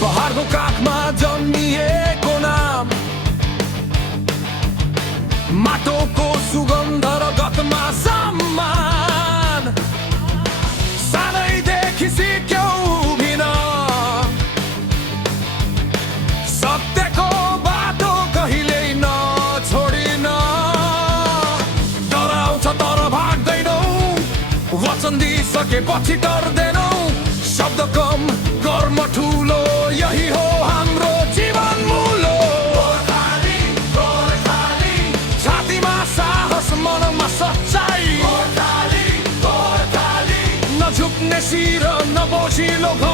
पहाडको काखमा जन्मिएको नाम, माटोको सुगन्ध र गतमा सम्मान। सानैदेखि सिक्यौ उभिन, सत्यको बाटो कहिल्यै नछोडिन। डराउँछ तर भाग्दैनौ, वचन दिइसकेपछि डर्दैनौ। शब्द कम, कर्म ठुलो, यही हो हाम्रो जीवन मूल। गोर्खाली, गोर्खाली, छातीमा साहस, मनमा सच्चाइ। गोर्खाली, गोर्खाली, नझुक्ने शिर, नबोझिलो घर।